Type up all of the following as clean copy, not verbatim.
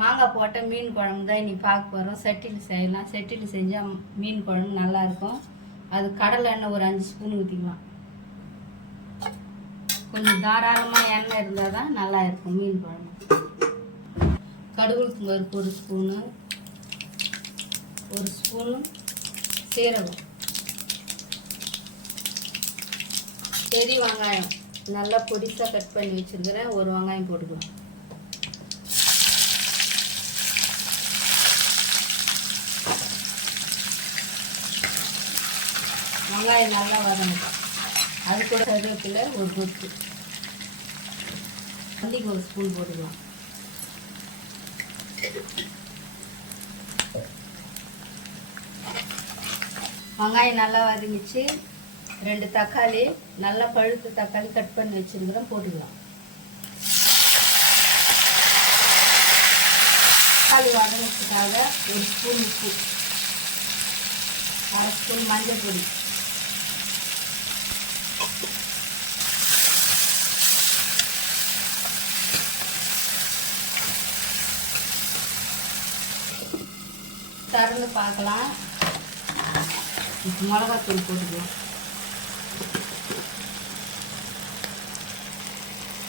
மாங்காய் போட்ட மீன் குழம்பு தான் இன்னைக்கு பார்க்க போகிறோம். சட்டியில் செய்யலாம். சட்டியில் செஞ்சால் மீன் குழம்பு நல்லாயிருக்கும். அது கடலை எண்ணெய் ஒரு 5 ஸ்பூன் ஊற்றிக்கலாம். கொஞ்சம் தாராளமாக எண்ணெய் இருந்தால் தான் நல்லா இருக்கும் மீன் குழம்பு. கடுகு பருப்பு 1 ஸ்பூனு, 1 ஸ்பூனு சீரகம், பெரிய வெங்காயம் நல்லா பொடிசாக கட் பண்ணி வச்சுருக்கிறேன். 1 வெங்காயம் போட்டுக்கலாம். வெங்காயம் நல்லா வதங்கணும். அது கூட கருவேப்பிலை 1 கொத்து, மல்லிகை 1 ஸ்பூன் போட்டுக்கலாம். வெங்காயம் நல்லா வதங்கிச்சு. 2 தக்காளி நல்லா பழுத்த தக்காளி கட் பண்ணி வச்சுருக்கிறோம், போட்டுக்கலாம். தக்காளி வதங்கிறதுக்காக 1 ஸ்பூன் உப்பு, 1/2 ஸ்பூன் மஞ்சள் பொடி, திறந்து பார்க்கலாம். இப்போ மிளகாத்தூள் போட்டுக்கலாம்.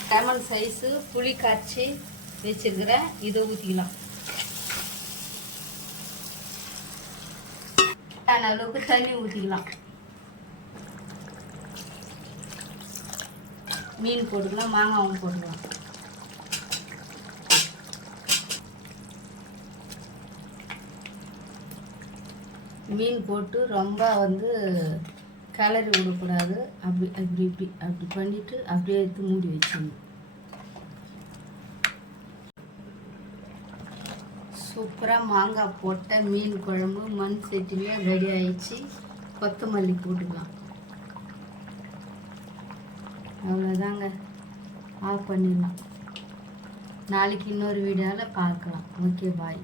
லெமன் சைஸு புளி காய்ச்சி வச்சுருக்கிறேன், இதை ஊற்றிக்கலாம். அளவுக்கு தண்ணி ஊற்றிக்கலாம். மீன் போட்டுக்கலாம், மாங்காவும் போட்டுக்கலாம். மீன் போட்டு ரொம்ப கிளறி விடக்கூடாது. அப்படி பண்ணிவிட்டு அப்படியே எடுத்து மூடி வச்சிடணும். சூப்பராக மாங்காய் போட்ட மீன் குழம்பு மண் சட்டியில் ரெடி ஆயிடுச்சு. கொத்தமல்லி போட்டுக்கலாம். அவ்வளோதாங்க, ஆஃப் பண்ணிடலாம். நாளைக்கு இன்னொரு வீடியோவில் பார்க்கலாம். ஓகே, பாய்.